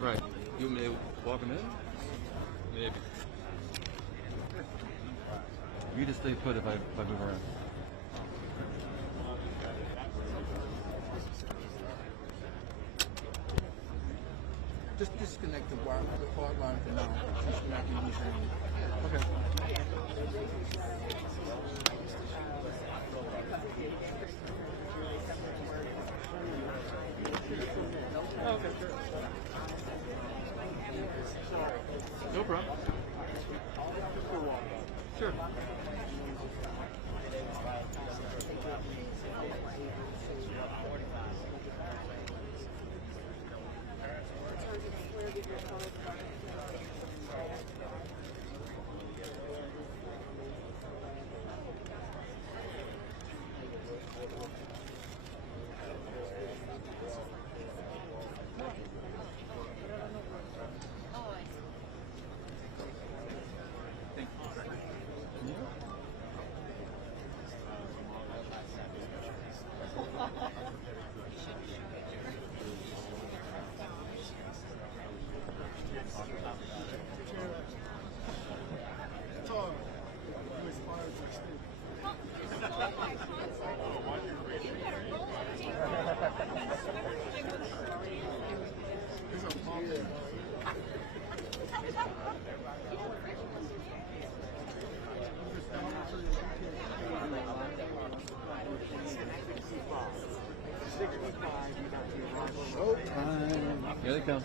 Right. You may walk him in? Maybe. You just stay put if I move around. Just disconnect the cord line for now. Since we're not going to use anything. Okay. Okay. No problem. Sure. Here they come.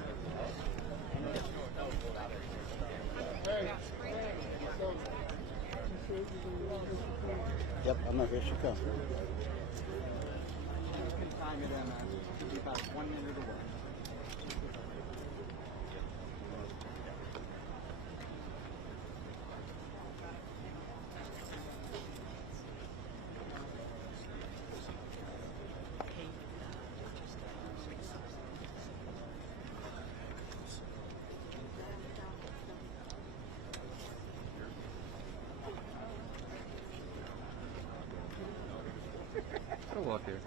Yep, I'm not here. She comes. Time it in, man. It'll be about 1 minute away. I'll walk here.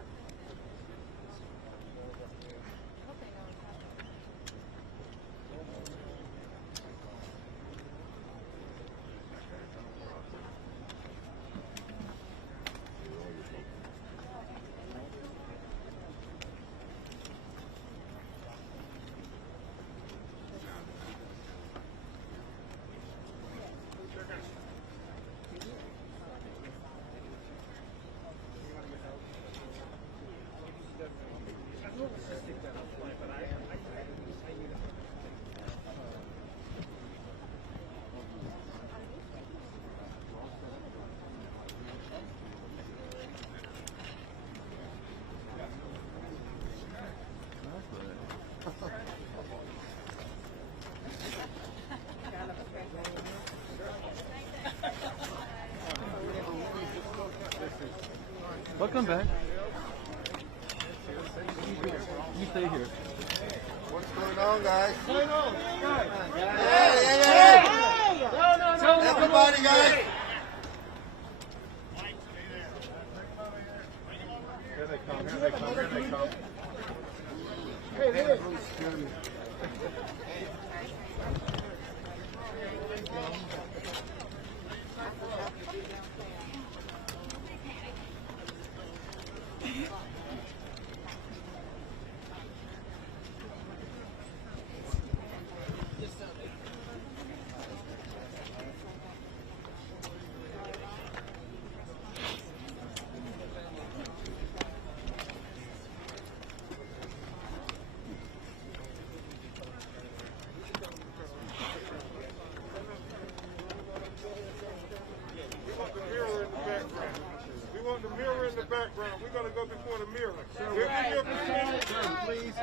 I'll come back. You stay here. What's going on, guys? What's going on? Hey! No. Everybody, guys! Here they come. Hey. The mirror in the background. We're going to go before the mirror. Please,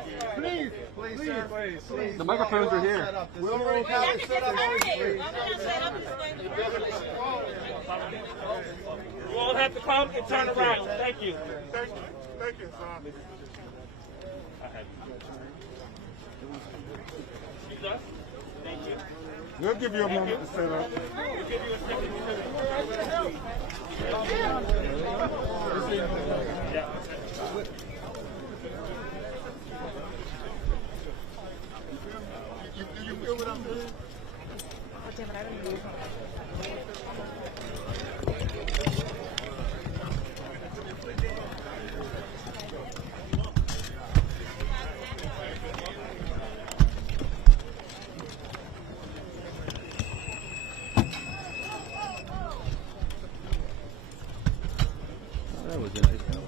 sir. Please. The microphones are here. We already have it set up. You all have to come and turn around. Thank you. Thank you, son. Thank you. We'll give you a moment to set up. We'll give you a second to set up. Yeah, but I don't know. That was interesting.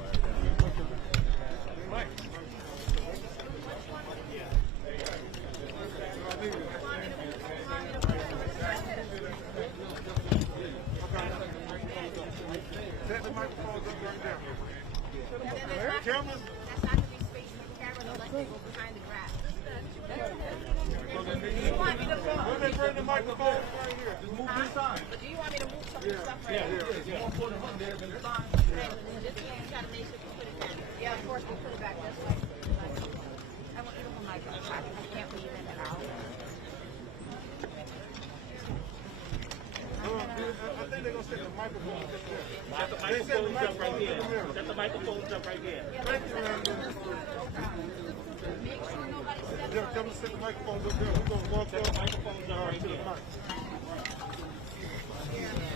Set the microphones up right there. Cameras. That's not to be spaced with cameras unless they go behind the grass. Do you want me to move? Where they bring the microphones right here? Just move this side. But do you want me to move some of the stuff right here? Yeah. This way, you gotta make sure you put it down. Yeah, of course, we'll put it back this way. I want you to hold my phone. I can't leave in and out. I think they're gonna set the microphones up there. They set the microphones right there. Set the microphones up right there. Thank you, Randy. Make sure nobody steps Yeah, come and set the microphones up there. We're gonna walk up. Microphones are right here.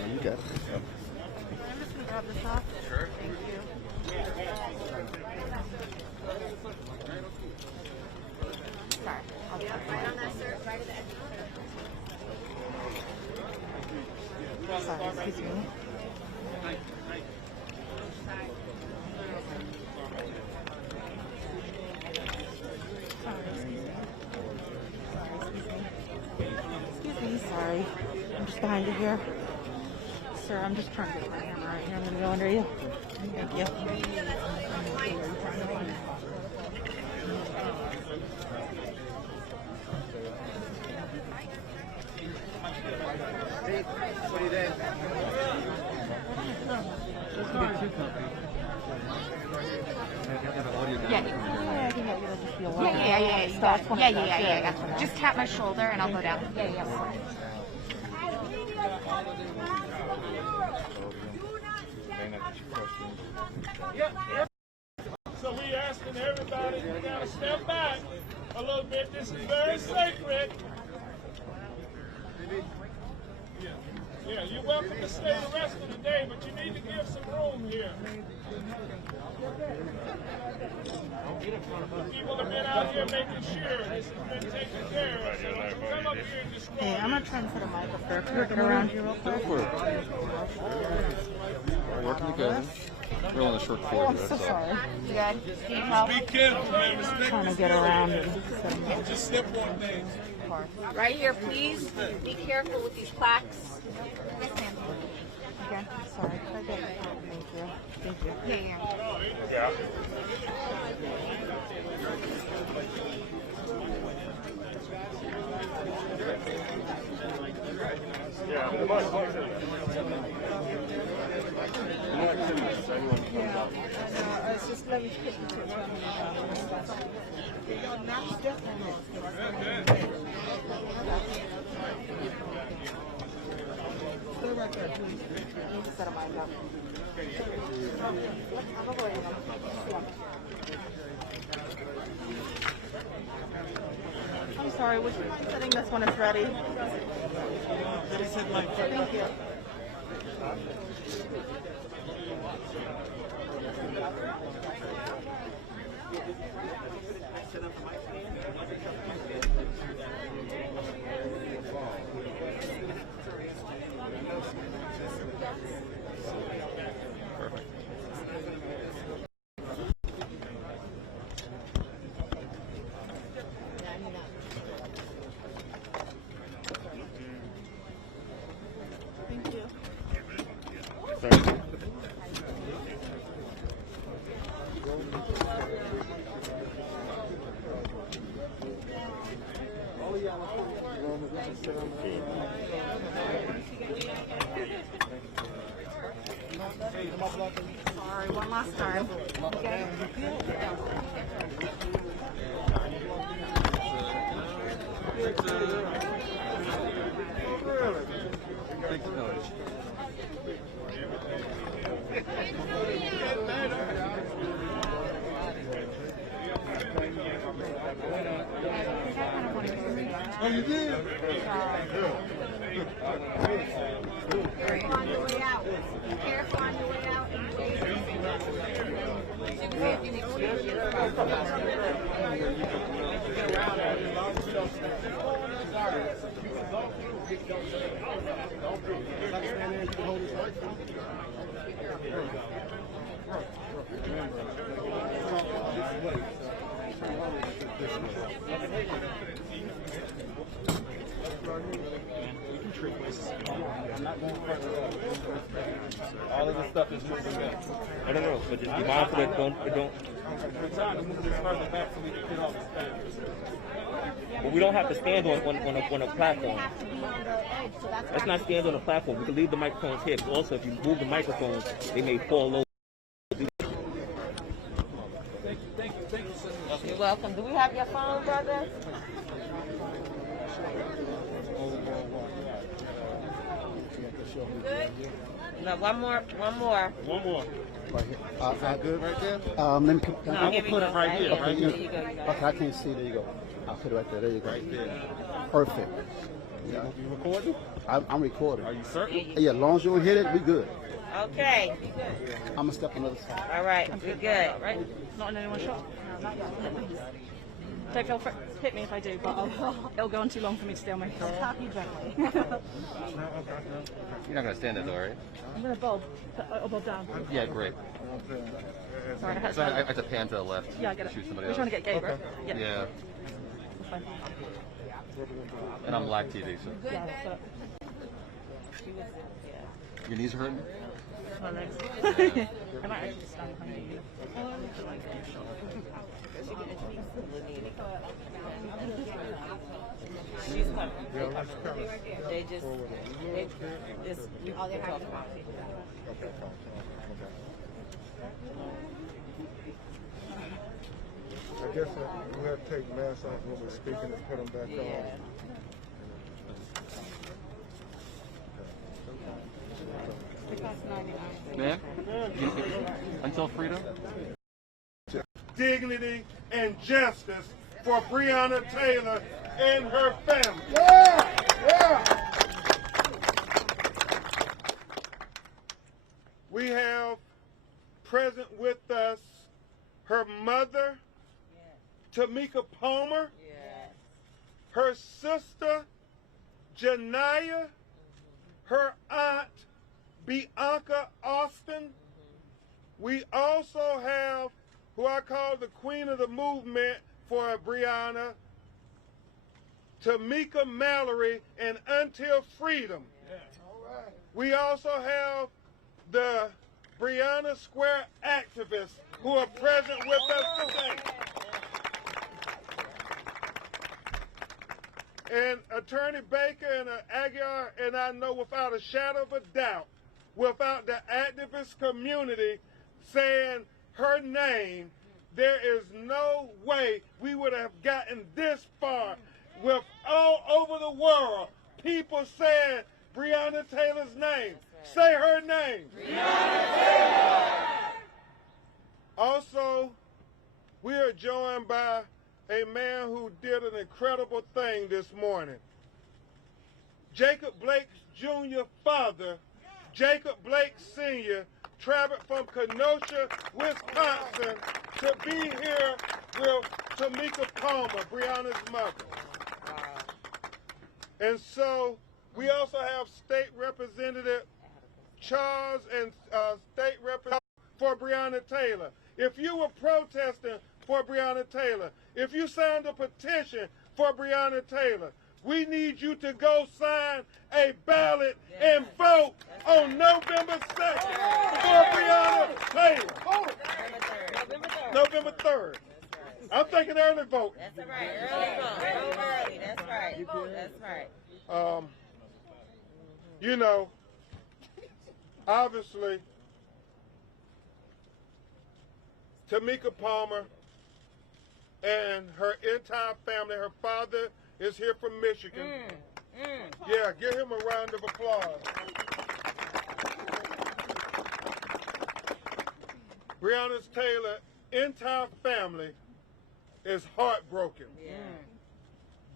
You got it. I'm just gonna grab this off. Sure. Thank you. Sorry. I'll be right on that, sir. Right at the edge. sorry. Excuse me. Excuse me, sorry. I'm just behind you here. Sir, I'm just trying to get my camera right here. I'm going to go under you. Thank you. What do you think? Yeah. Just tap my shoulder and I'll go down. Yeah. So we asking everybody to kind of step back a little bit. This is very sacred. Yeah, you're welcome to stay the rest of the day, but you need to give some room here. People have been out here making sure this has been taken care of. So don't you come up here and destroy Hey, I'm going to try and put a mic up there. Can I get around you real quick? Go for it. We're working together. We're on a short Oh, cord. I'm so sorry. You good? Can you help? Be careful, man. Respect Trying to get around and set 'em up. Just step on things. Right here, please. Be careful with these plaques. Yes, ma'am. Again, sorry. Can I get it? Thank you. Thank you. Yeah. It's just let me pick the tip. Stay right there, please. I need to set 'em up. I'm avoiding them. I'm sorry, would you mind setting this when it's ready? Thank you. Thank you. Sorry, one last time. Okay. Oh, you did? Careful on your way out. Be careful on your way out. All of this stuff is moving back. I don't know, but just be mindful that don't. We're trying to move this further back so we can get off the stand. But we don't have to stand on a platform. Let's not stand on a platform. We can leave the microphones here. But also, if you move the microphones, they may fall over. You're welcome. Do we have your phone, brother? No, one more. One more. Right here. Is that good right there? No, I'm gonna put it right here. Right here. There you go. Okay, I can't see. There you go. I'll put it right there. There you go. Right there. Perfect. Yeah. You recording? I'm recording. Are you certain? Yeah, as long as you don't hit it, we good. Okay. I'm gonna step another side. All right. We're good. Right? Not in anyone's shot? No, not yet. Don't feel hit me if I do, but it'll go on too long for me to stay on my feet. I'll tap you gently. You're not gonna stand there, though, right? I'm going to bob. I'll bob down. Yeah, great. Sorry, I had So I to... have to pan to the left. Yeah, I get it. Shoot somebody We're else. trying to get Gabe, right? Yeah. That's fine. And I'm live TV, so. Yeah, but... Your knees are hurting? My legs. I might actually stand behind you. She's coming. They just, we can talk about it. I guess we have to take masks off when we're speaking and put them back on. Man? Until freedom? Dignity and justice for Breonna Taylor and her family. We have present with us her mother, Tamika Palmer, her sister, Janiyah, her aunt, Bianca Austin. We also have who I call the queen of the movement for Breonna, Tamika Mallory, and Until Freedom. We also have the Breonna Square activists who are present with us today. And Attorney Baker and Aguiar and I know without a shadow of a doubt, without the activist community saying her name, there is no way we would have gotten this far with all over the world people saying Breonna Taylor's name. Say her name. Breonna Taylor. Also, we are joined by a man who did an incredible thing this morning. Jacob Blake's Jr. father, Jacob Blake Sr., traveled from Kenosha, Wisconsin to be here with Tamika Palmer, Breonna's mother. And so we also have State Representative Charles and State Representative for Breonna Taylor. If you were protesting for Breonna Taylor, if you signed a petition for Breonna Taylor, we need you to go sign a ballot and vote on November 2nd for Breonna Taylor. November 3rd. I'm thinking early vote. That's all right. Early vote. Early. That's right. That's right. You know, obviously, Tamika Palmer and her entire family, her father is here from Michigan. Yeah, give him a round of applause. Breonna Taylor's entire family is heartbroken,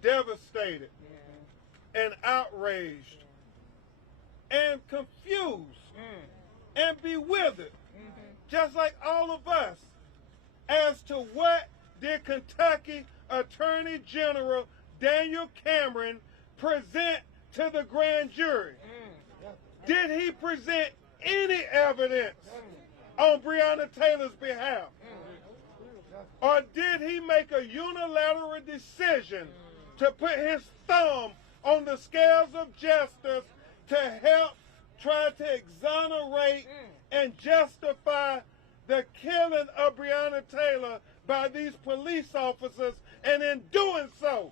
devastated, and outraged and confused and bewildered, just like all of us, as to what did Kentucky Attorney General Daniel Cameron present to the grand jury. Did he present any evidence on Breonna Taylor's behalf? Or did he make a unilateral decision to put his thumb on the scales of justice to help try to exonerate and justify the killing of Breonna Taylor by these police officers, and in doing so,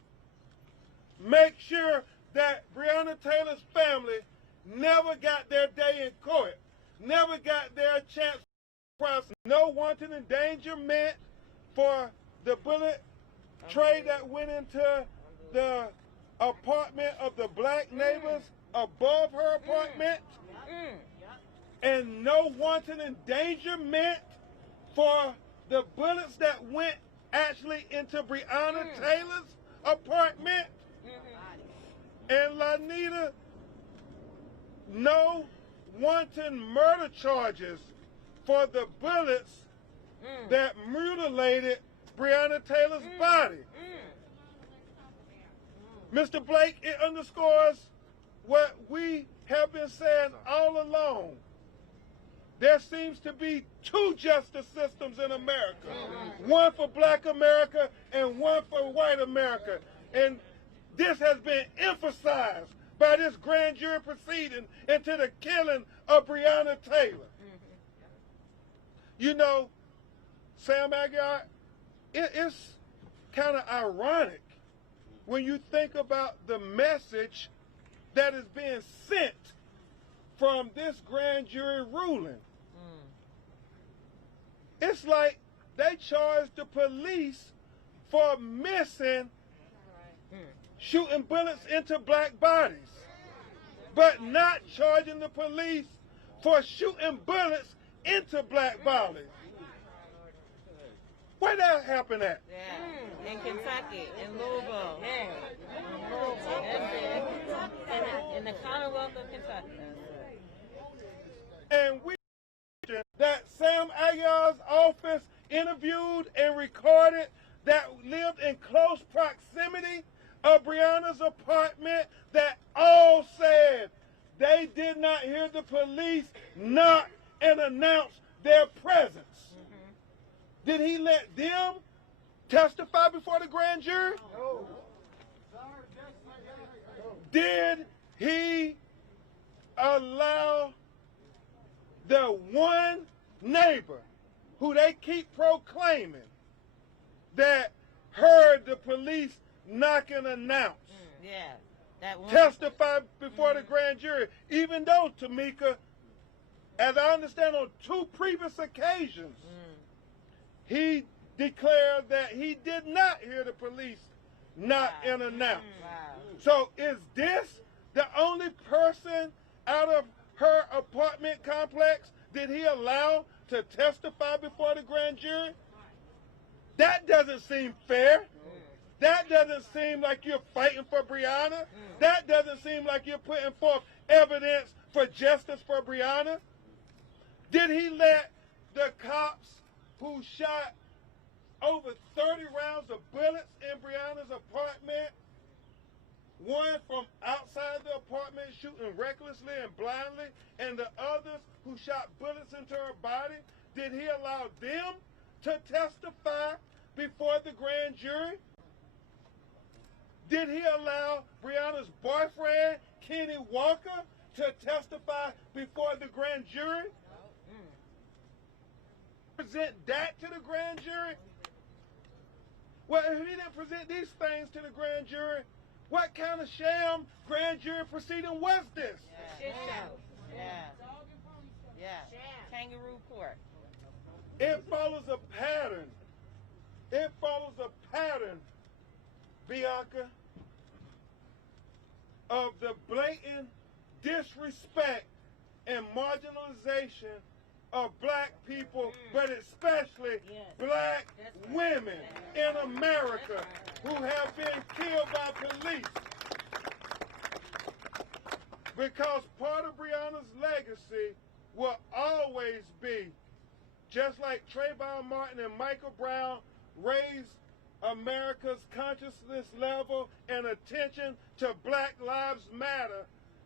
make sure that Breonna Taylor's family never got their day in court, never got their chance to cross, no wanton endangerment for the bullet tray that went into the apartment of the black neighbors above her apartment, and no wanton endangerment for the bullets that went actually into Breonna Taylor's apartment. And Lonita, no wanton murder charges for the bullets that mutilated Breonna Taylor's body. Mr. Blake, it underscores what we have been saying all along. There seems to be two justice systems in America. One for black America and one for white America. And this has been emphasized by this grand jury proceeding into the killing of Breonna Taylor. You know, Sam Aguiar, it's kind of ironic when you think about the message that is being sent from this grand jury ruling. It's like they charged the police for missing shooting bullets into black bodies, but not charging the police for shooting bullets into black bodies. Where that happen at? Yeah, in Kentucky, in Louisville. In the Commonwealth of Kentucky. And we that Sam Aguiar's office interviewed and recorded that lived in close proximity of Breonna's apartment, that all said they did not hear the police knock and announce their presence. Did he let them testify before the grand jury? No. Did he allow the one neighbor who they keep proclaiming that heard the police knock and announce testify before the grand jury, even though, Tamika, as I understand, on two previous occasions, he declared that he did not hear the police knock and announce. So is this the only person out of her apartment complex did he allow to testify before the grand jury? That doesn't seem fair. That doesn't seem like you're fighting for Breonna. That doesn't seem like you're putting forth evidence for justice for Breonna. Did he let the cops who shot over 30 rounds of bullets in Breonna's apartment, one from outside the apartment shooting recklessly and blindly, and the others who shot bullets into her body, did he allow them to testify before the grand jury? Did he allow Breonna's boyfriend, Kenny Walker, to testify before the grand jury? Present that to the grand jury? Well, if he didn't present these things to the grand jury, what kind of sham grand jury proceeding was this? Kangaroo court. It follows a pattern. It follows a pattern, Bianca, of the blatant disrespect and marginalization of black people, but especially black women in America who have been killed by police. Because part of Breonna's legacy will always be, just like Trayvon Martin and Michael Brown raised America's consciousness level and attention to Black Lives Matter,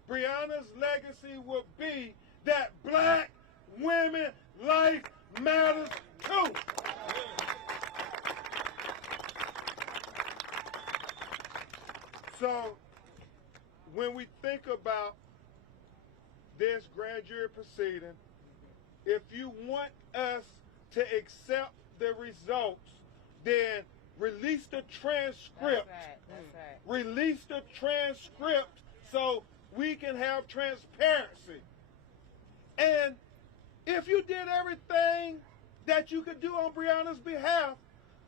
Breonna's legacy will be that Black women life matters too. So when we think about this grand jury proceeding, if you want us to accept the results, then release the transcript. That's right. Release the transcript so we can have transparency. And if you did everything that you could do on Breonna's behalf,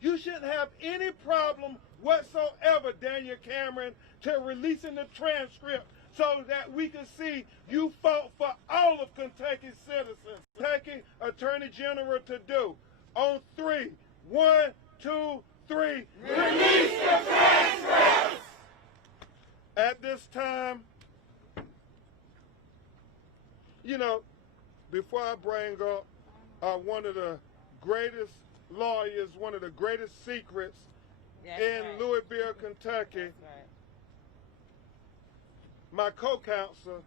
you shouldn't have any problem whatsoever, Daniel Cameron, to releasing the transcript so that we can see you fought for all of Kentucky's citizens. Kentucky Attorney General to do. On 3, 1, 2, 3. Release the transcripts! At this time, you know, before I bring up one of the greatest lawyers, one of the greatest secrets in Louisville, Kentucky, my co-counsel,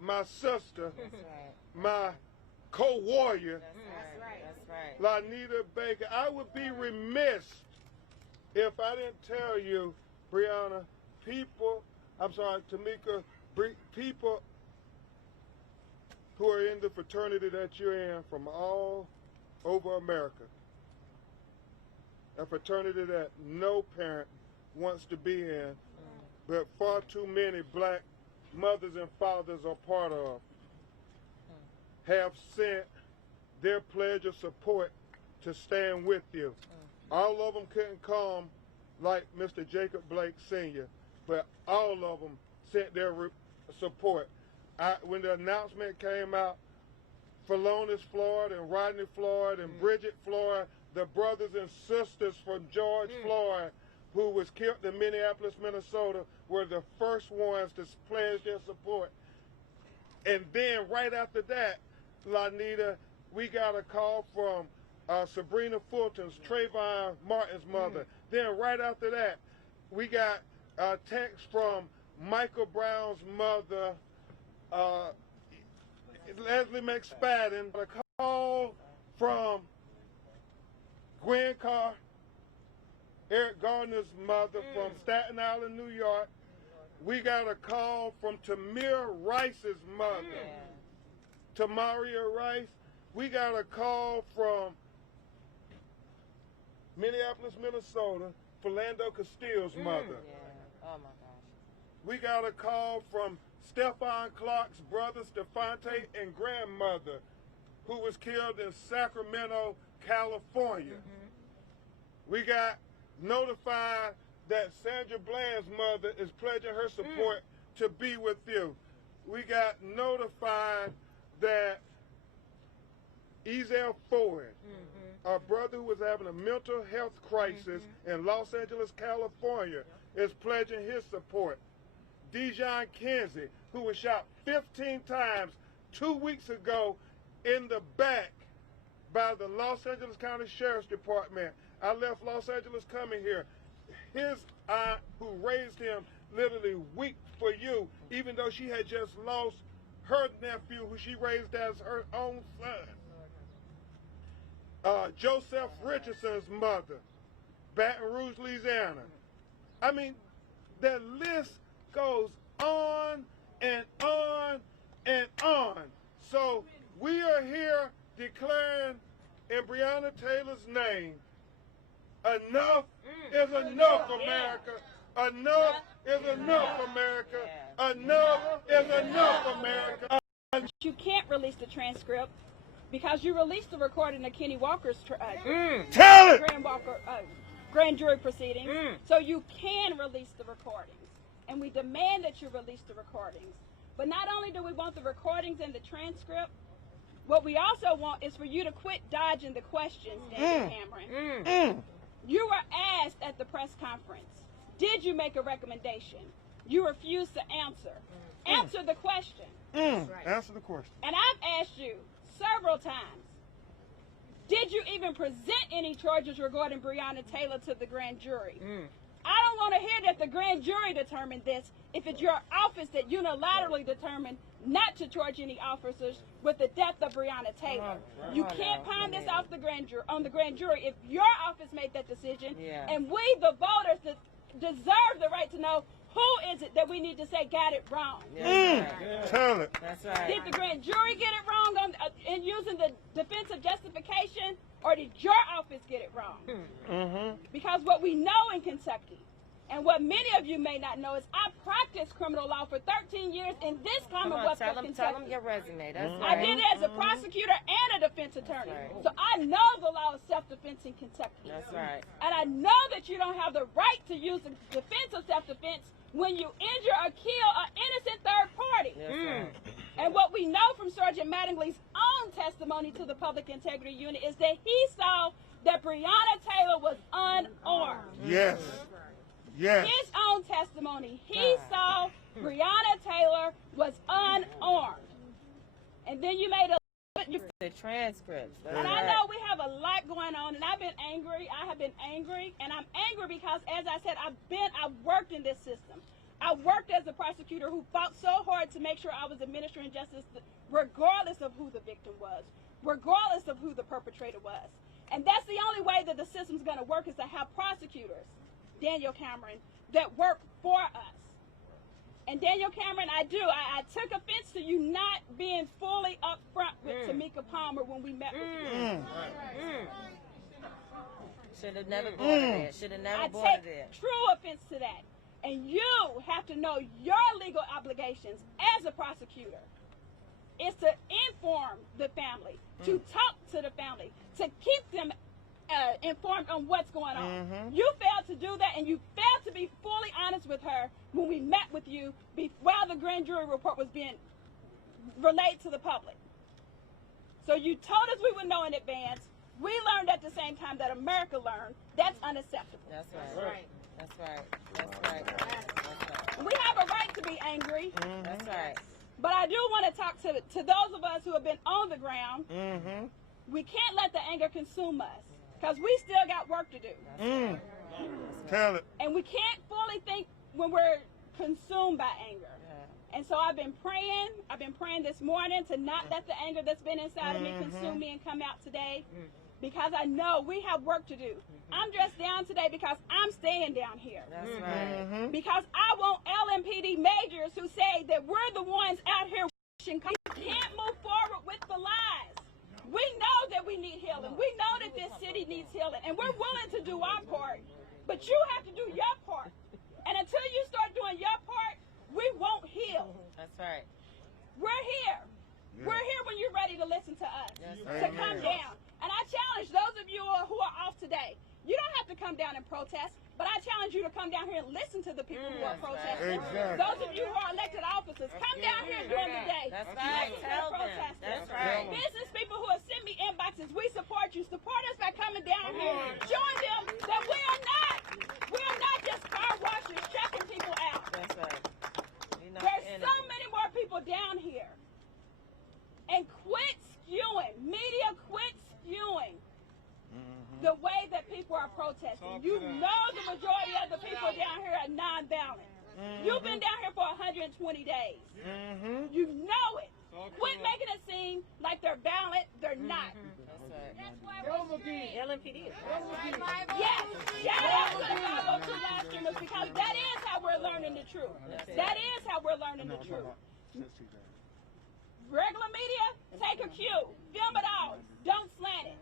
my sister, my co-warrior, Lonita Baker. I would be remiss if I didn't tell you, Breonna, Tamika, people who are in the fraternity that you're in from all over America, a fraternity that no parent wants to be in, but far too many Black mothers and fathers are part of, have sent their pledge of support to stand with you. All of them couldn't come like Mr. Jacob Blake Sr., but all of them sent their support. When the announcement came out, Philonis Floyd and Rodney Floyd and Bridget Floyd, the brothers and sisters from George Floyd, who was killed in Minneapolis, Minnesota, were the first ones to pledge their support. And then right after that, Lonita, we got a call from Sabrina Fulton's, Trayvon Martin's mother. Then right after that, we got a text from Michael Brown's mother, Leslie McSpadden, a call from Gwen Carr, Eric Gardner's mother from Staten Island, New York. We got a call from Tamir Rice's mother, Tamaria Rice. We got a call from Minneapolis, Minnesota, Philando Castile's mother. Oh my gosh. We got a call from Stephon Clark's brother, Stephante, and grandmother, who was killed in Sacramento, California. We got notified that Sandra Bland's mother is pledging her support to be with you. We got notified that Ezel Ford, our brother who was having a mental health crisis in Los Angeles, California, is pledging his support. Dijon Kinsey, who was shot 15 times 2 weeks ago in the back by the Los Angeles County Sheriff's Department. I left Los Angeles coming here. His aunt, who raised him, literally wept for you, even though she had just lost her nephew, who she raised as her own son. Joseph Richardson's mother, Baton Rouge, Louisiana. I mean, the list goes on and on and on. So we are here declaring in Breonna Taylor's name, enough is enough, America. Enough is enough, America. Enough is enough, America. You can't release the transcript because you released the recording of Kenny Walker's grand jury proceedings. So you can release the recordings. And we demand that you release the recordings. But not only do we want the recordings and the transcript, what we also want is for you to quit dodging the questions, David Cameron. You were asked at the press conference, did you make a recommendation? You refused to answer. Answer the question. Answer the question. And I've asked you several times, did you even present any charges regarding Breonna Taylor to the grand jury? I don't want to hear that the grand jury determined this if it's your office that unilaterally determined not to charge any officers with the death of Breonna Taylor. You can't palm this off the grand jury if your office made that decision, and we, the voters, deserve the right to know who is it that we need to say got it wrong. Tell it. That's right. Did the grand jury get it wrong in using the defensive justification, or did your office get it wrong? Because what we know in Kentucky, and what many of you may not know, is I practiced criminal law for 13 years in this Commonwealth of Kentucky. Tell them your resume. That's I did it as a prosecutor and a defense attorney. So I know the law of self-defense in Kentucky. That's right. And I know that you don't have the right to use the defense of self-defense when you injure or kill an innocent third party. And what we know from Sergeant Mattingly's own testimony to the Public Integrity Unit is that he saw that Breonna Taylor was unarmed. Yes. Yes. His own testimony, he saw Breonna Taylor was unarmed. And then you made the transcripts. And I know we have a lot going on, and I've been angry. I have been angry, and I'm angry because, as I said, I've worked in this system. I worked as a prosecutor who fought so hard to make sure I was administering justice regardless of who the victim was, regardless of who the perpetrator was. And that's the only way that the system's going to work, is to have prosecutors, Daniel Cameron, that work for us. And Daniel Cameron, I took offense to you not being fully upfront with Tamika Palmer when we met with you. Should have never brought it in. Should have never brought it in. I take true offense to that. And you have to know your legal obligations as a prosecutor is to inform the family, to talk to the family, to keep them informed on what's going on. You failed to do that, and you failed to be fully honest with her when we met with you while the grand jury report was being relayed to the public. So you told us we would know in advance. We learned at the same time that America learned. That's unacceptable. That's right. That's right. That's right. That's right. We have a right to be angry. That's right. But I do want to talk to those of us who have been on the ground. We can't let the anger consume us, because we still got work to do. Tell it. And we can't fully think when we're consumed by anger. And so I've been praying this morning to not let the anger that's been inside of me consume me and come out today, because I know we have work to do. I'm dressed down today because I'm staying down here. That's right. Because I want LMPD majors who say that we're the ones out here wishing. We can't move forward with the lies. We know that we need healing. We know that this city needs healing, and we're willing to do our part. But you have to do your part. And until you start doing your part, we won't heal. That's right. We're here. We're here when you're ready to listen to us, to come down. And I challenge those of you who are off today. You don't have to come down and protest, but I challenge you to come down here and listen to the people who are protesting. Those of you who are elected officers, come down here during the day. That's right. Tell them. That's right. Business people who have sent me inboxes, we support you. Support us by coming down here, showing them that we are not just car washers checking people out. That's right. There's so many more people down here. And quit skewing. Media, quit skewing the way that people are protesting. You know the majority of the people down here are nonviolent. You've been down here for 120 days. You know it. Quit making it seem like they're violent. They're not. That's why LMPD. Yes. Shout out to the 502 live streamers, because that is how we're learning the truth. That is how we're learning the truth. Regular media, take a cue. Film it all. Don't slant it.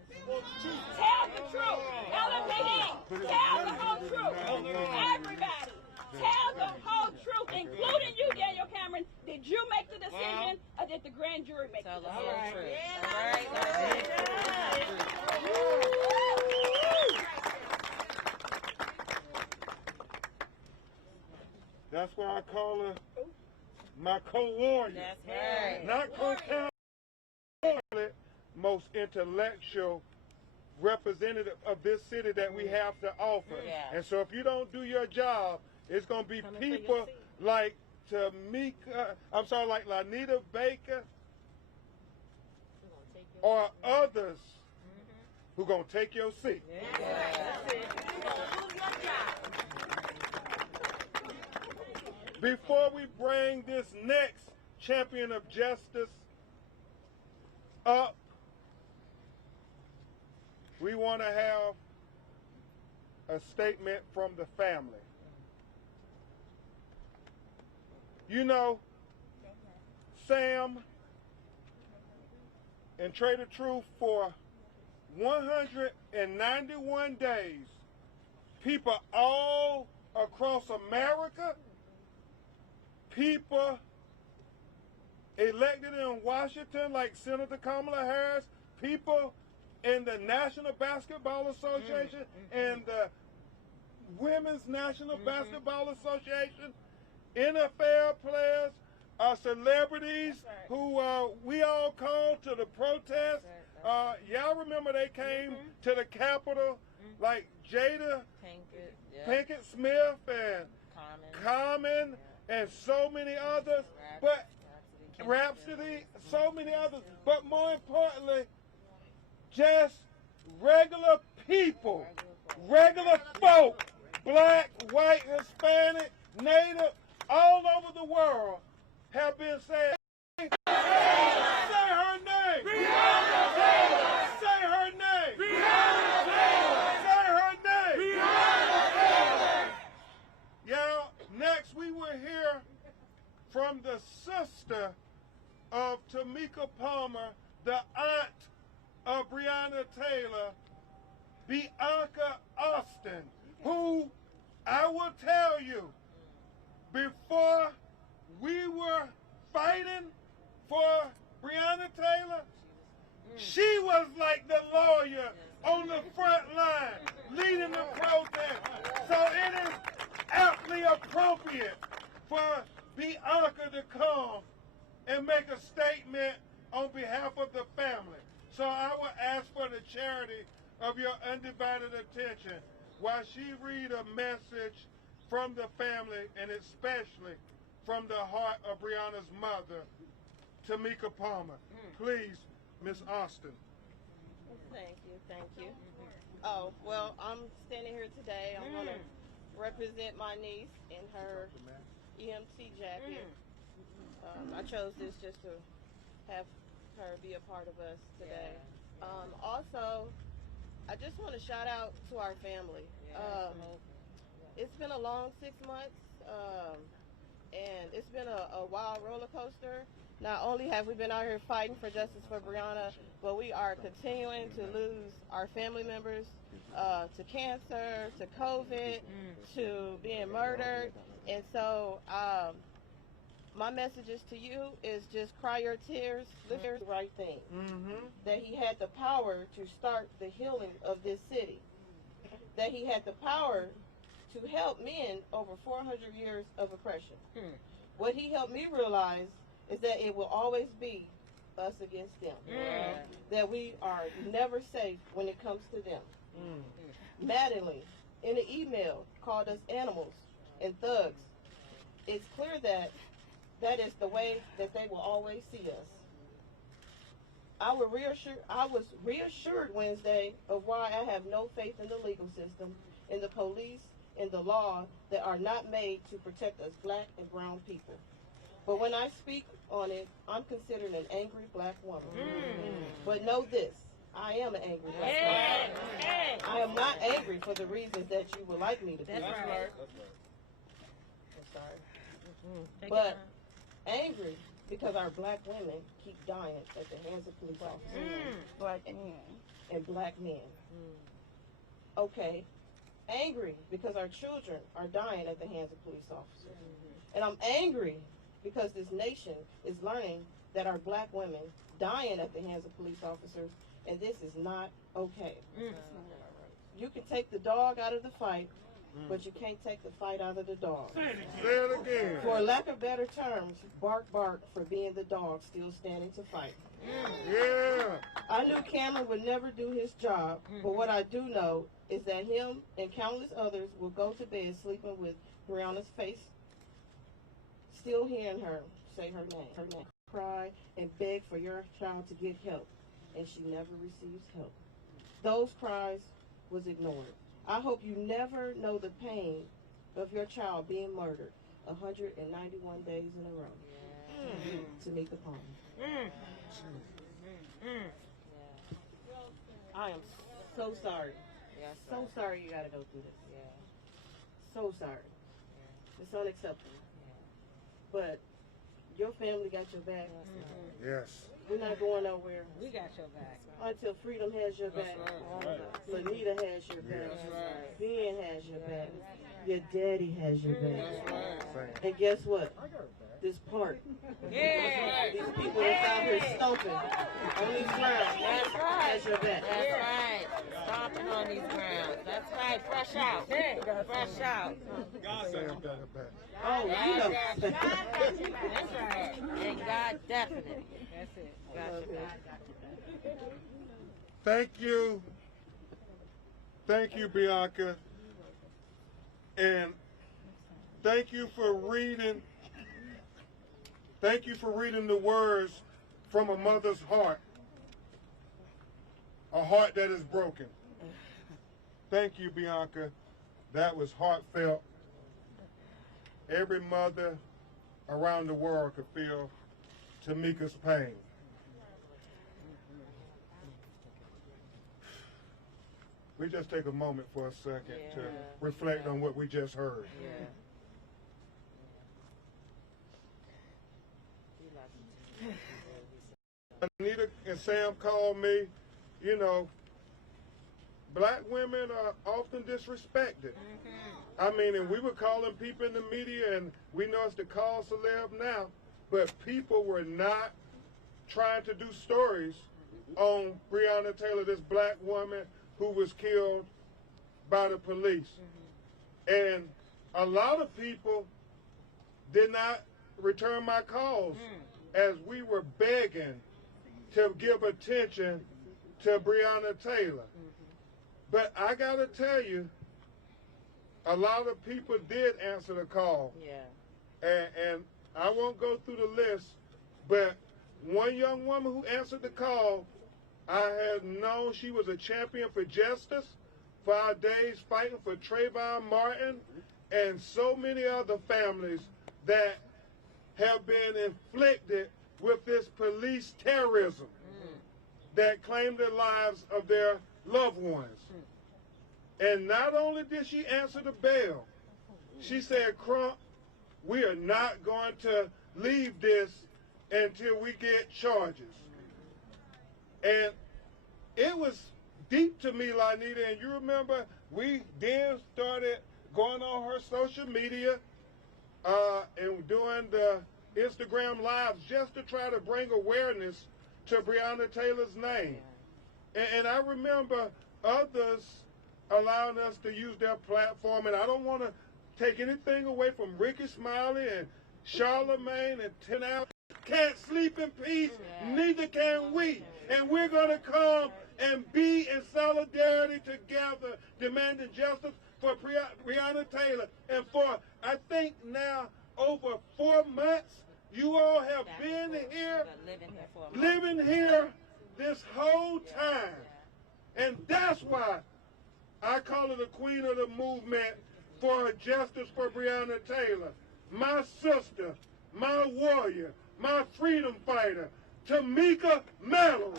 Tell the truth. LMPD, tell the whole truth. Everybody, tell the whole truth, including you, Daniel Cameron. Did you make the decision, or did the grand jury make the decision? Tell the whole truth. That's why I call her my co-warrior. That's right. Not co-counsel, most intellectual representative of this city that we have to offer. And so if you don't do your job, it's going to be people like like Lonita Baker, or others who gonna take your seat. Before we bring this next champion of justice up, we want to have a statement from the family. You know, Sam and Trader Truth, for 191 days, people all across America, people elected in Washington like Senator Kamala Harris, people in the National Basketball Association and the Women's National Basketball Association, NFL players, celebrities who we all called to the protest. Y'all remember they came to the Capitol, like Jada Pinkett Smith and Common and so many others, but Rhapsody, so many others, but more importantly, just regular people, regular folk, black, white, Hispanic, Native, all over the world have been saying, say her name, say her name, say her name. Yeah, next we will hear from the sister of Tamika Palmer, the aunt of Breonna Taylor, Bianca Austin, who I will tell you, before we were fighting for Breonna Taylor, she was like the lawyer on the front line leading the protest. So it is aptly appropriate for Bianca to come and make a statement on behalf of the family. So I will ask for the charity of your undivided attention while she read a message from the family, and especially from the heart of Breonna's mother, Tamika Palmer. Please, Miss Austin. Thank you, thank you. Oh, well, I'm standing here today. I'm going to represent my niece in her EMT jacket. I chose this just to have her be a part of us today. Also, I just want to shout out to our family. It's been a long 6 months, and it's been a wild roller coaster. Not only have we been out here fighting for justice for Breonna, but we are continuing to lose our family members to cancer, to COVID, to being murdered. And so my messages to you is just cry your tears, live the right thing. That he had the power to start the healing of this city. That he had the power to help men over 400 years of oppression. What he helped me realize is that it will always be us against them. That we are never safe when it comes to them. Mattingly, in an email, called us animals and thugs. It's clear that that is the way that they will always see us. I was reassured Wednesday of why I have no faith in the legal system, in the police, in the law that are not made to protect us black and brown people. But when I speak on it, I'm considered an angry black woman. But know this, I am an angry black woman. I am not angry for the reasons that you would like me to be. That's right. I'm sorry. But angry because our black women keep dying at the hands of police officers. Black men. And black men. Okay. Angry because our children are dying at the hands of police officers. And I'm angry because this nation is learning that our black women dying at the hands of police officers, and this is not okay. You can take the dog out of the fight, but you can't take the fight out of the dog. Say it again. For lack of better terms, bark bark for being the dog still standing to fight. Yeah. I knew Cameron would never do his job, but what I do know is that him and countless others will go to bed sleeping with Breonna's face still hearing her say her name, cry and beg for your child to get help, and she never receives help. Those cries was ignored. I hope you never know the pain of your child being murdered 191 days in a row. Tamika Palmer. I am so sorry. So sorry you gotta go through this. So sorry. It's unacceptable. But your family got your back. Yes. We're not going nowhere. We got your back. Until freedom has your back. Lonita has your back. Ben has your back. Your daddy has your back. And guess what? This park. These people that's out here stomping on these grounds. That's right. Has your back. That's right. Stomping on these grounds. That's right. Fresh out. Fresh out. Sam got her back. Oh, you know. That's right. And God definitely. That's it. Got your back. Thank you. Thank you, Bianca. And thank you for reading. Thank you for reading the words from a mother's heart. A heart that is broken. Thank you, Bianca. That was heartfelt. Every mother around the world could feel Tamika's pain. We just take a moment for a second to reflect on what we just heard. Anita and Sam called me. You know, black women are often disrespected. I mean, and we were calling people in the media, and we know it's the call celeb now, but people were not trying to do stories on Breonna Taylor, this black woman who was killed by the police. And a lot of people did not return my calls as we were begging to give attention to Breonna Taylor. But I gotta tell you, a lot of people did answer the call. And I won't go through the list, but one young woman who answered the call, I had known she was a champion for justice, for our days fighting for Trayvon Martin and so many other families that have been inflicted with this police terrorism that claimed the lives of their loved ones. And not only did she answer the bell, she said, Crump, we are not going to leave this until we get charges. And it was deep to me, Lonita, and you remember we then started going on her social media and doing the Instagram lives just to try to bring awareness to Breonna Taylor's name. And I remember others allowing us to use their platform, and I don't want to take anything away from Ricky Smiley and Charlemagne and Tenal. Can't sleep in peace, neither can we. And we're going to come and be in solidarity together, demanding justice for Breonna Taylor. And for, I think now, over 4 months, you all have been here, living here this whole time. And that's why I call her the queen of the movement for justice for Breonna Taylor. My sister, my warrior, my freedom fighter, Tamika Mallory.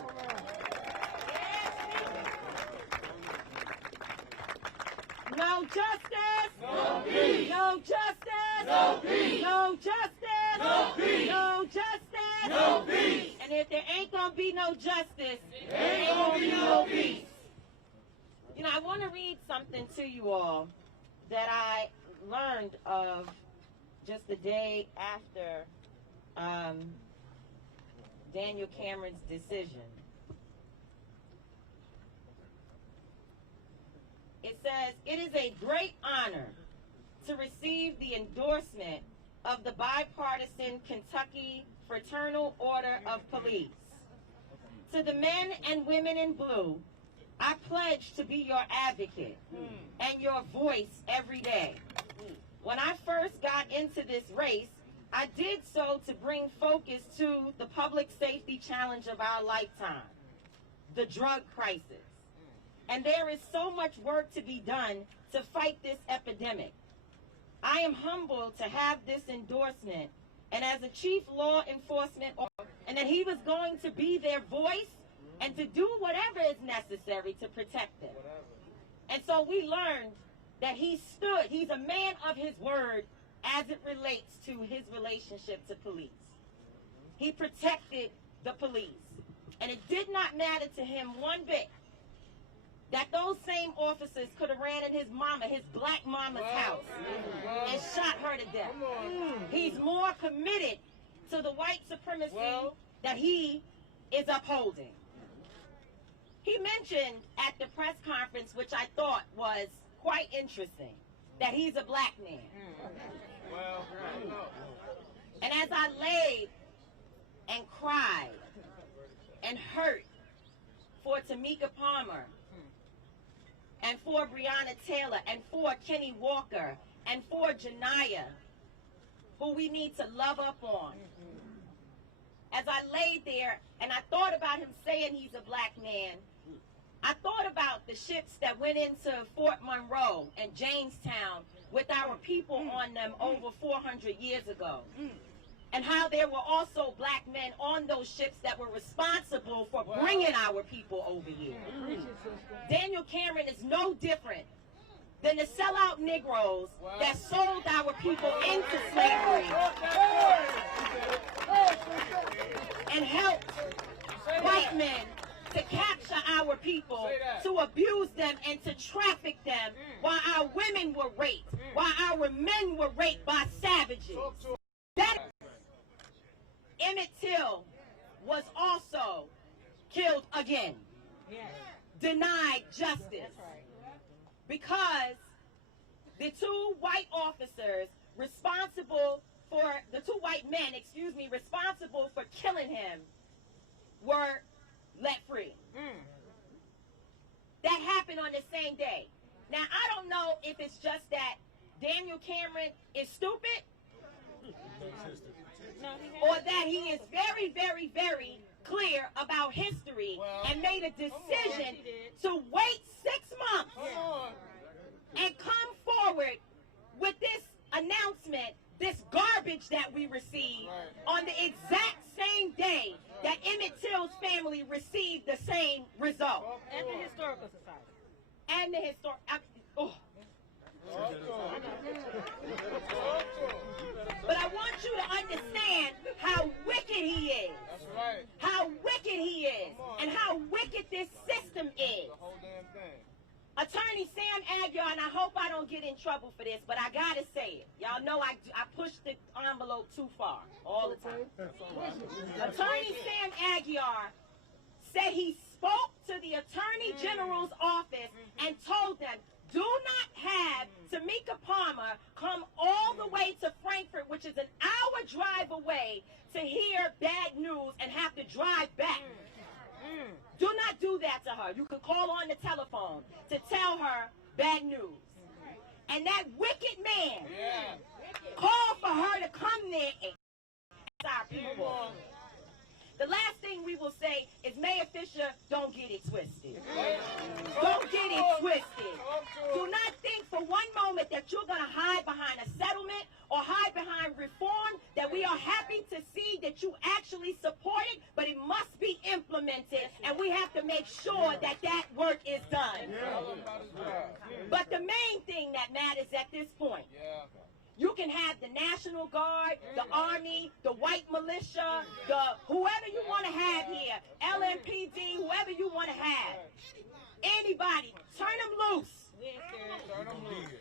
No justice. No peace. No justice. No peace. No justice. No peace. No justice. No peace. And if there ain't gonna be no justice, there ain't gonna be no peace. You know, I want to read something to you all that I learned of just the day after Daniel Cameron's decision. It says, it is a great honor to receive the endorsement of the bipartisan Kentucky Fraternal Order of Police. To the men and women in blue, I pledge to be your advocate and your voice every day. When I first got into this race, I did so to bring focus to the public safety challenge of our lifetime, the drug crisis. And there is so much work to be done to fight this epidemic. I am humbled to have this endorsement, and as a chief law enforcement officer, and that he was going to be their voice and to do whatever is necessary to protect them. And so we learned that he's a man of his word as it relates to his relationship to police. He protected the police. And it did not matter to him one bit that those same officers could have ran in his black mama's house and shot her to death. He's more committed to the white supremacy that he is upholding. He mentioned at the press conference, which I thought was quite interesting, that he's a black man. And as I laid and cried and hurt for Tamika Palmer and for Breonna Taylor and for Kenny Walker and for Janiyah, who we need to love up on, as I laid there and I thought about him saying he's a black man, I thought about the ships that went into Fort Monroe and Jamestown with our people on them over 400 years ago. And how there were also black men on those ships that were responsible for bringing our people over here. Daniel Cameron is no different than the sellout Negroes that sold our people into slavery and helped white men to capture our people, to abuse them and to traffic them while our women were raped, while our men were raped by savages. That Emmett Till was also killed again, denied justice, because the two white officers responsible for, the two white men, responsible for killing him were let free. That happened on the same day. Now, I don't know if it's just that Daniel Cameron is stupid, or that he is very, very, very clear about history and made a decision to wait 6 months and come forward with this announcement, this garbage that we received on the exact same day that Emmett Till's family received the same result. And the Historical Society. And the historic. But I want you to understand how wicked he is. That's right. How wicked he is. And how wicked this system is. The whole damn thing. Attorney Sam Aguiar, and I hope I don't get in trouble for this, but I gotta say it. Y'all know I push the envelope too far all the time. Attorney Sam Aguiar said he spoke to the Attorney General's office and told them, do not have Tamika Palmer come all the way to Frankfurt, which is an hour drive away, to hear bad news and have to drive back. Do not do that to her. You can call on the telephone to tell her bad news. And that wicked man called for her to come there and our people. The last thing we will say is, Mayor Fisher, don't get it twisted. Don't get it twisted. Do not think for one moment that you're going to hide behind a settlement or hide behind reform that we are happy to see that you actually support it, but it must be implemented, and we have to make sure that that work is done. But the main thing that matters at this point, you can have the National Guard, the Army, the white militia, the whoever you want to have here, LMPD, whoever you want to have. Anybody, turn them loose.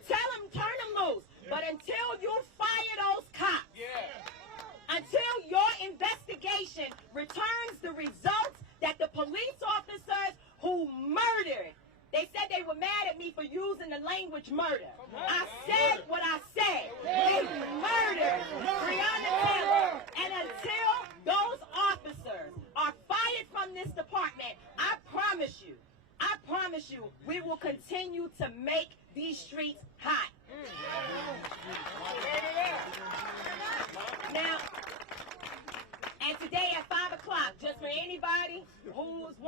Tell them, turn them loose. But until you fire those cops, until your investigation returns the results that the police officers who murdered, they said they were mad at me for using the language murder. I said what I said. They murdered Breonna Taylor. And until those officers are fired from this department, I promise you, we will continue to make these streets hot.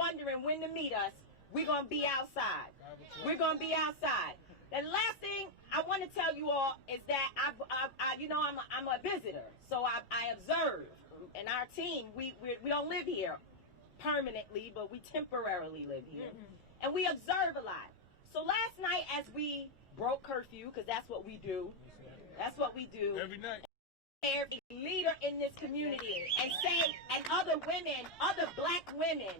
wondering when to meet us, we're going to be outside. We're going to be outside. The last thing I want to tell you all is that I'm a visitor, so I observe. And our team, we don't live here permanently, but we temporarily live here. And we observe a lot. So last night, as we broke curfew, because that's what we do. That's what we do. Every night. Every leader in this community and other women, other black women,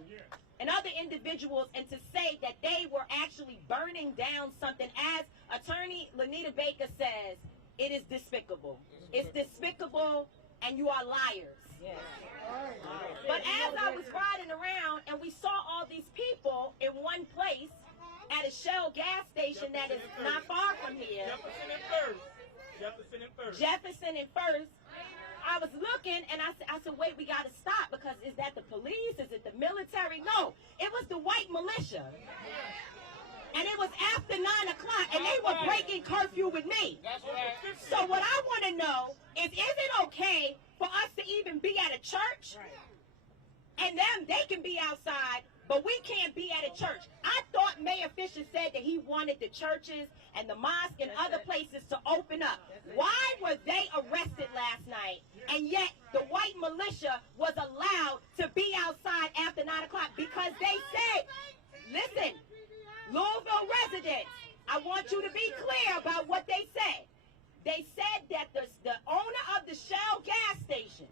and other individuals, and to say that they were actually burning down something, as Attorney Lonita Baker says, it is despicable. It's despicable, and you are liars. But as I was riding around and we saw all these people in one place at a Shell gas station that is not far from here. Jefferson and First. I was looking and I said, wait, we got to stop, because is that the police? Is it the military? No, it was the white militia. And it was after 9 o'clock and they were breaking curfew with me. So what I want to know is it okay for us to even be at a church? And then they can be outside, but we can't be at a church. I thought Mayor Fisher said that he wanted the churches and the mosque and other places to open up. Why were they arrested last night, and yet the white militia was allowed to be outside after 9 o'clock? Because they said, listen, Louisville residents, I want you to be clear about what they said. They said that the owner of the Shell gas station,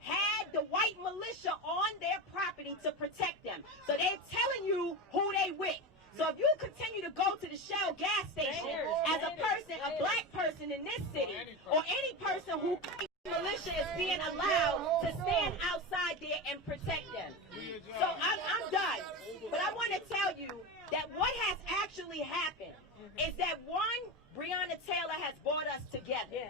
had the white militia on their property to protect them. So they're telling you who they with. So if you continue to go to the Shell gas station as a person, a black person in this city, or any person who militia is being allowed to stand outside there and protect them. So I'm done. But I want to tell you that what has actually happened is that, one, Breonna Taylor has brought us together.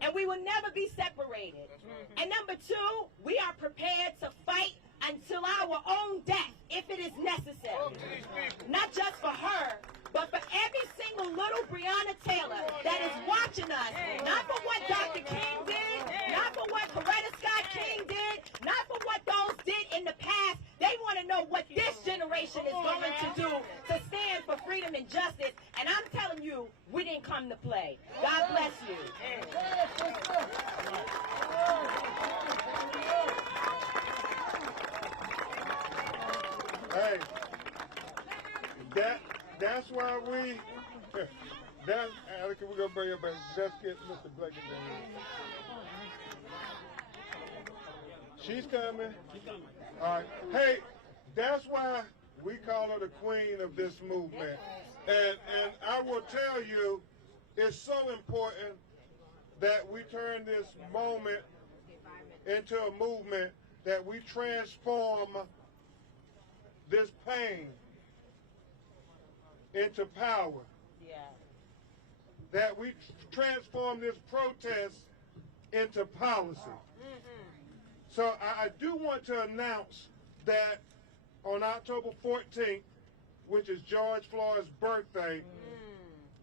And we will never be separated. And number two, we are prepared to fight until our own death, if it is necessary. Not just for her, but for every single little Breonna Taylor that is watching us. Not for what Dr. King did, not for what Coretta Scott King did, not for what those did in the past. They want to know what this generation is going to do to stand for freedom and justice. And I'm telling you, we didn't come to play. God bless you. Hey, that's why we. Can we go bring up? Let's get Mr. Blake in there. She's coming. All right. Hey, that's why we call her the queen of this movement. And I will tell you, it's so important that we turn this moment into a movement, that we transform this pain into power. That we transform this protest into policy. So I do want to announce that on October 14th, which is George Floyd's birthday,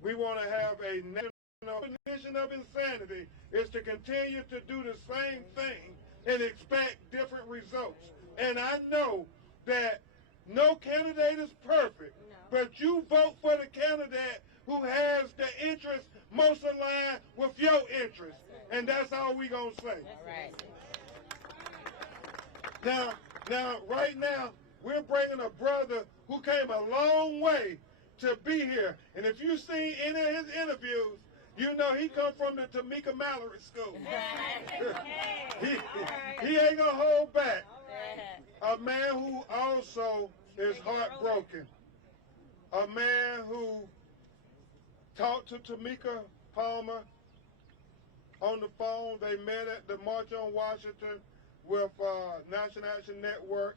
we want to have a national definition of insanity is to continue to do the same thing and expect different results. And I know that no candidate is perfect, but you vote for the candidate who has the interest most aligned with your interest. And that's all we gonna say. Now, right now, we're bringing a brother who came a long way to be here. And if you've seen any of his interviews, you know he come from the Tamika Mallory School. he ain't gonna hold back. A man who also is heartbroken. A man who talked to Tamika Palmer on the phone. They met at the March on Washington with National Action Network,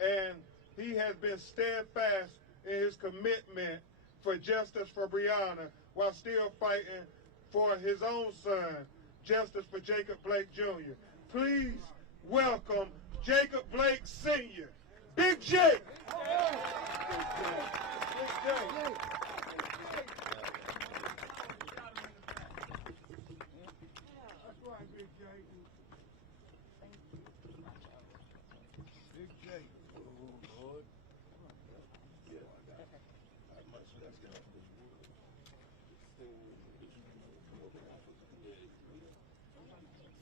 and he has been steadfast in his commitment for justice for Breonna while still fighting for his own son, justice for Jacob Blake Jr. Please welcome Jacob Blake Sr. Big J.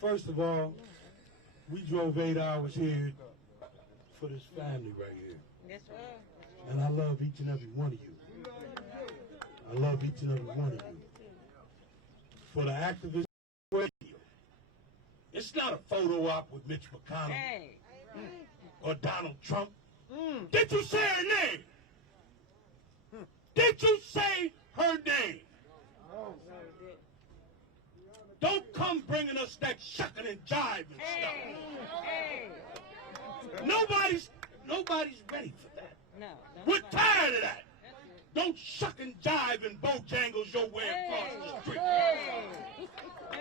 First of all, we drove 8 hours here for this family right here. Yes, sir. And I love each and every one of you. I love each and every one of you. For the activists, it's not a photo op with Mitch McConnell or Donald Trump. Did you say her name? Did you say her name? Don't come bringing us that shucking and jiving stuff. Nobody's ready for that. No. We're tired of that. Don't shuck and jive and bojangles your way across the street.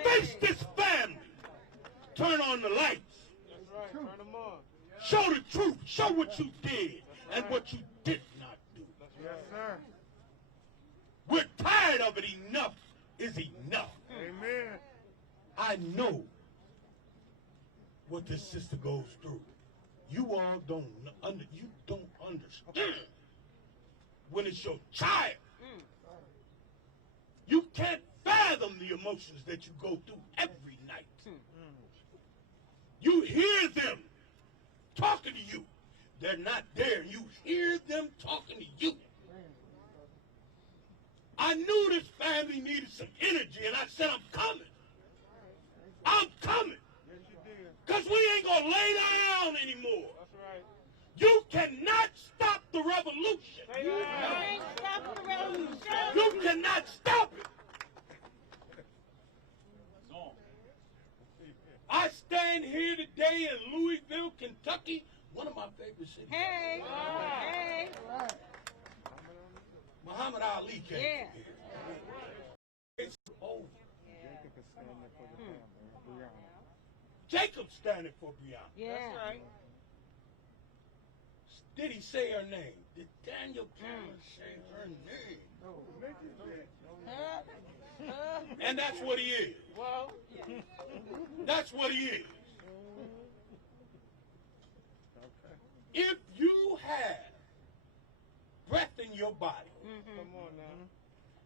Face this family. Turn on the lights. That's right. Turn them on. Show the truth. Show what you did and what you did not do. Yes, sir. We're tired of it. Enough is enough. Amen. I know what this sister goes through. You all don't understand when it's your child. You can't fathom the emotions that you go through every night. You hear them talking to you. They're not there. You hear them talking to you. I knew this family needed some energy, and I said, I'm coming. I'm coming. Yes, you did. Because we ain't going to lay down anymore. That's right. You cannot stop the revolution. You can't stop the revolution. You cannot stop it. I stand here today in Louisville, Kentucky, one of my favorite cities. Hey. Muhammad Ali came here. It's over. Jacob's standing for Breonna. Yeah. That's right. Did he say her name? Did Daniel Cameron say her name? And that's what he is. Well, that's what he is. If you have breath in your body, come on now,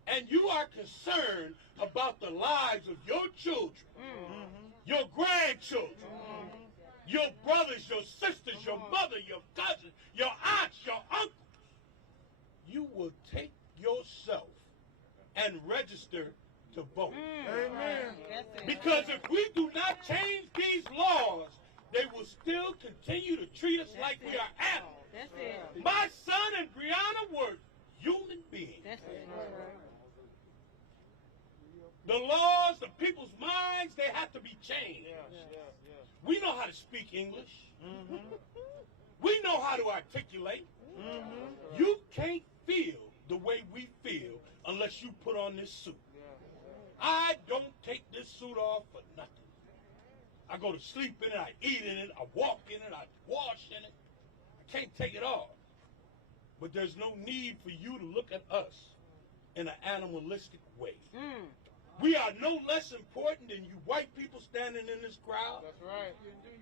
and you are concerned about the lives of your children, your grandchildren, your brothers, your sisters, your mother, your cousins, your aunts, your uncles, you will take yourself and register to vote. Amen. Because if we do not change these laws, they will still continue to treat us like we are animals. That's it. My son and Breonna were human beings. That's it. The laws, the people's minds, they have to be changed. We know how to speak English. We know how to articulate. You can't feel the way we feel unless you put on this suit. I don't take this suit off for nothing. I go to sleep in it, I eat in it, I walk in it, I wash in it. I can't take it off. But there's no need for you to look at us in an animalistic way. We are no less important than you white people standing in this crowd. That's right.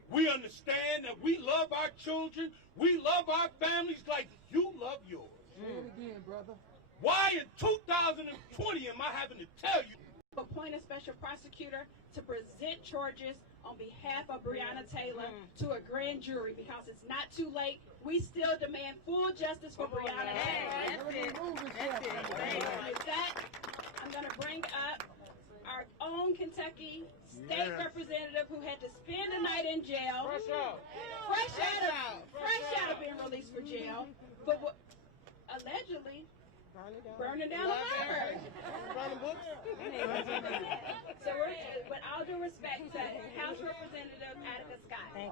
We understand that we love our children, we love our families like you love yours. Say it again, brother. Why in 2020 am I having to tell you? Appoint a special prosecutor to present charges on behalf of Breonna Taylor to a grand jury because it's not too late. We still demand full justice for Breonna Taylor. With that, I'm going to bring up our own Kentucky state representative who had to spend the night in jail. Fresh out of being released for jail, but allegedly burning down the library. So with all due respect to House Representative Attica Scott. Thank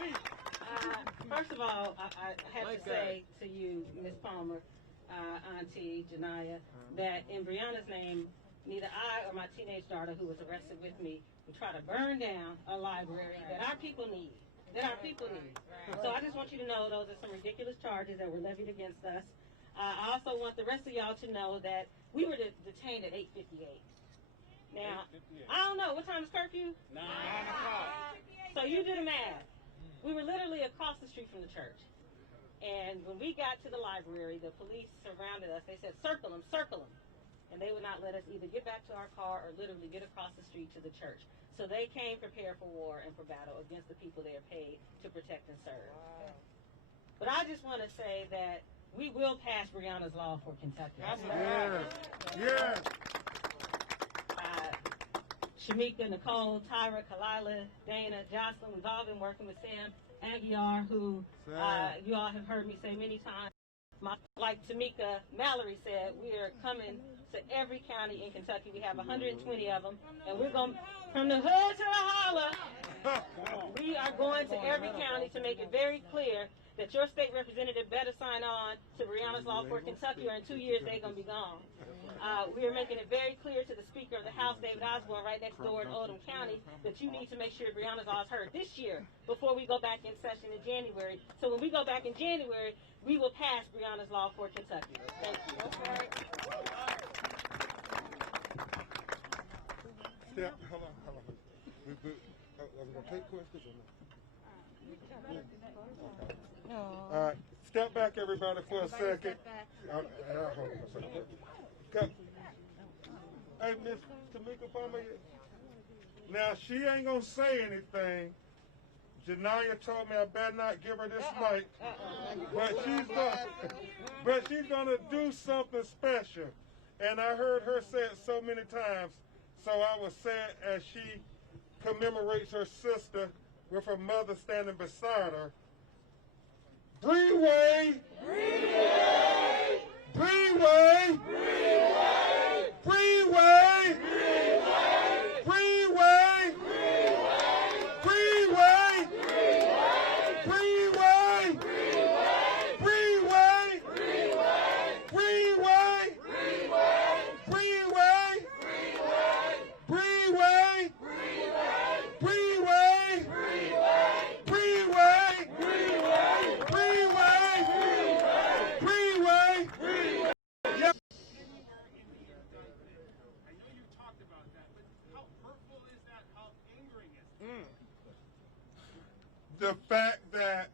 you. First of all, I have to say to you, Ms. Palmer, Auntie Janiyah, that in Breonna's name, neither I or my teenage daughter who was arrested with me would try to burn down a library that our people need. So I just want you to know those are some ridiculous charges that were levied against us. I also want the rest of y'all to know that we were detained at 8:58. Now, I don't know, what time is curfew? 9 o'clock. So you do the math. We were literally across the street from the church. And when we got to the library, the police surrounded us. They said, circle them. and they would not let us either get back to our car or literally get across the street to the church. So they came prepared for war and for battle against the people they are paid to protect and serve. Wow. But I just want to say that we will pass Breonna's law for Kentucky. Yes. Shamika, Nicole, Tyra, Kalila, Dana, Jocelyn, we've all been working with Sam Aguiar, who you all have heard me say many times. Like Tamika Mallory said, we are coming to every county in Kentucky. We have 120 of them, and we're going from the hood to the holler. We are going to every county to make it very clear that your state representative better sign on to Breonna's law for Kentucky, or in 2 years they're going to be gone. We are making it very clear to the Speaker of the House, David Osborne, right next door in Oldham County, that you need to make sure Breonna's law is heard this year before we go back in session in January. So when we go back in January, we will pass Breonna's law for Kentucky. Thank you. Step, hold on. Are we going to take questions or not? Okay. All right. Step back, everybody, for a second. Hold on a second. Hey, Miss Tamika Palmer. Now, she ain't going to say anything. Janaya told me I better not give her this mic. But she's gonna do something special. And I heard her say it so many times. So I will say it as she commemorates her sister with her mother standing beside her. Breeway! Breeway! Breeway! Breeway! Breeway! Breeway! Breeway! Breeway! Breeway! Breeway! Breeway! The fact that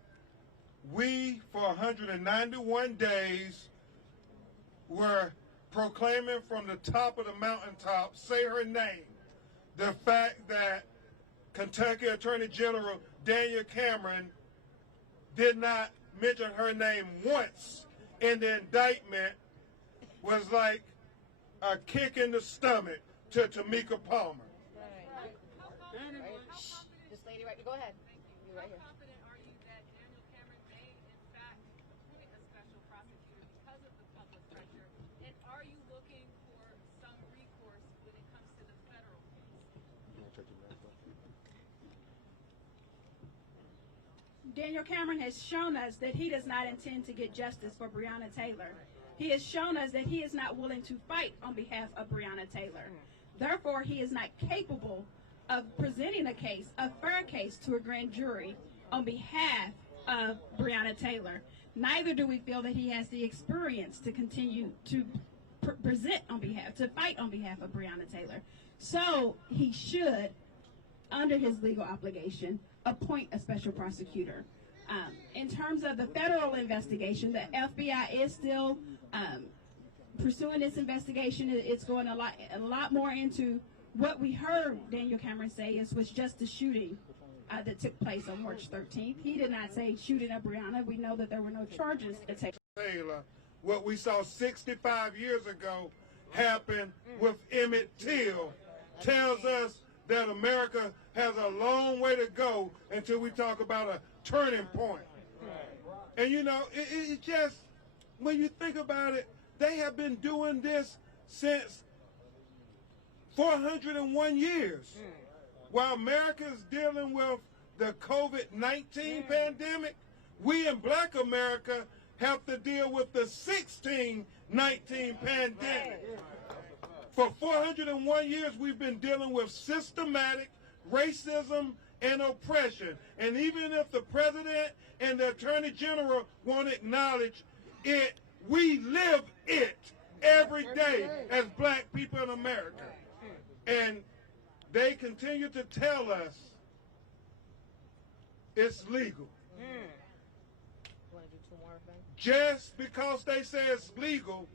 we, for 191 days, were proclaiming from the top of the mountaintop, say her name. The fact that Kentucky Attorney General Daniel Cameron did not mention her name once in the indictment was like a kick in the stomach to Tamika Palmer. This lady right, go ahead. You right here. Daniel Cameron has shown us that he does not intend to get justice for Breonna Taylor. He has shown us that he is not willing to fight on behalf of Breonna Taylor. Therefore, he is not capable of presenting a case, a fair case, to a grand jury on behalf of Breonna Taylor. Neither do we feel that he has the experience to continue to present on behalf, to fight on behalf of Breonna Taylor. So he should, under his legal obligation, appoint a special prosecutor. In terms of the federal investigation, the FBI is still pursuing this investigation. It's going a lot more into what we heard Daniel Cameron say was just the shooting that took place on March 13th. He did not say shooting of Breonna. We know that there were no charges that take Taylor, what we saw 65 years ago happen with Emmett Till tells us that America has a long way to go until we talk about a turning point. And you know, it just, when you think about it, they have been doing this since 401 years. While America is dealing with the COVID-19 pandemic, we in Black America have to deal with the 1619 pandemic. For 401 years, we've been dealing with systematic racism and oppression. And even if the president and the attorney general won't acknowledge it, we live it every day as Black people in America. And they continue to tell us it's legal. Just because they say it's legal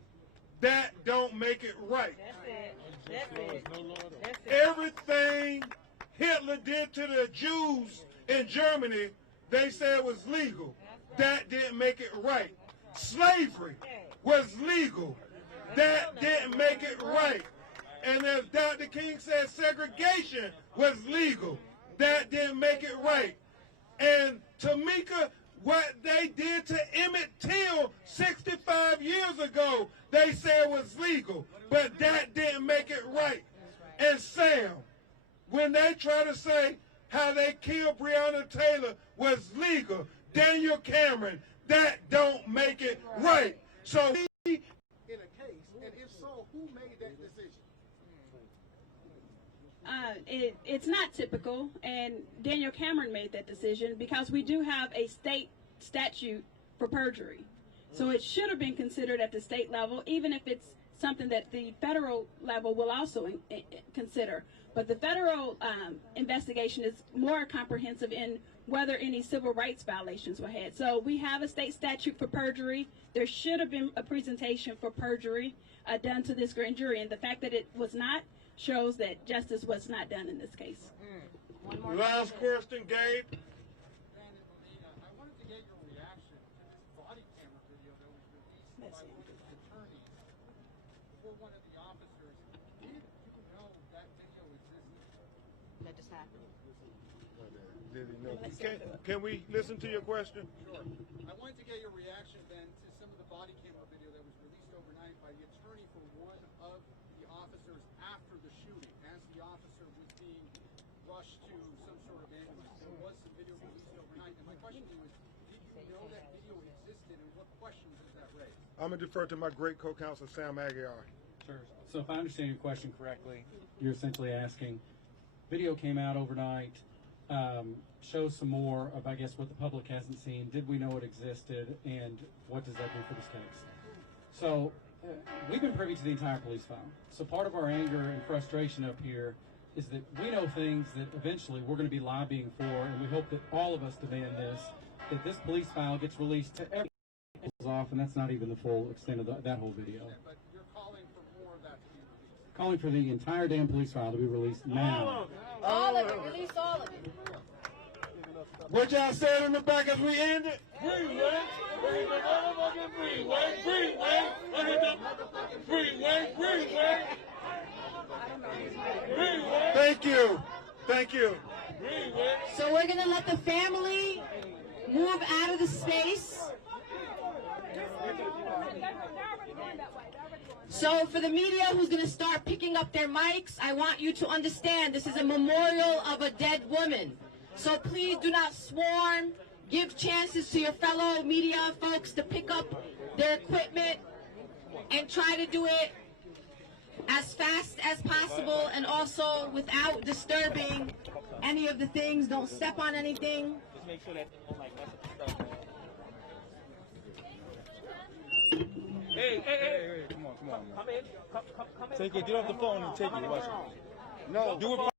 that don't make it right. That's it. Everything Hitler did to the Jews in Germany, they said was legal. That didn't make it right. Slavery was legal. That didn't make it right. And as Dr. King said, segregation was legal. That didn't make it right. And Tamika, what they did to Emmett Till 65 years ago, they said was legal. But that didn't make it right. And Sam, when they try to say how they killed Breonna Taylor was legal, Daniel Cameron, that don't make it right. So in a case, and if so, who made that decision? It's not typical, and Daniel Cameron made that decision because we do have a state statute for perjury. So it should have been considered at the state level, even if it's something that the federal level will also consider. But the federal investigation is more comprehensive in whether any civil rights violations were had. So we have a state statute for perjury. There should have been a presentation for perjury done to this grand jury, and the fact that it was not shows that justice was not done in this case. Last question, Gabe. I wanted to get your reaction to this body camera video that was released by one of the attorneys for one of the officers. Did you know that video existed? That just happened. Did he know? Can we listen to your question? Sure. I wanted to get your reaction, Ben, to some of the body camera video that was released overnight by the attorney for one of the officers after the shooting, as the officer was being rushed to some sort of ambulance. There was some video released overnight, and my question to you is, did you know that video existed, and what questions does that raise? I'm going to defer to my great co-counsel, Sam Aguiar. Sure. So if I understand your question correctly, you're essentially asking, video came out overnight, shows some more of, I guess, what the public hasn't seen. Did we know it existed, and what does that do for this case? So we've been privy to the entire police file. So part of our anger and frustration up here is that we know things that eventually we're going to be lobbying for, and we hope that all of us demand this, that this police file gets released to everyone off, and that's not even the full extent of that whole video. But you're calling for more of that to be released. Calling for the entire damn police file to be released now. All of it. Release all of it. What y'all said in the back as we ended? Freeway, Thank you. Thank you. So we're going to let the family move out of the space. So for the media who's going to start picking up their mics, I want you to understand this is a memorial of a dead woman. So please do not swarm. Give chances to your fellow media folks to pick up their equipment and try to do it as fast as possible and also without disturbing any of the things. Don't step on anything. Just make sure that Hey, come on. Come in. Come in. Take it. Get off the phone and take it. Watch it. No. Do it.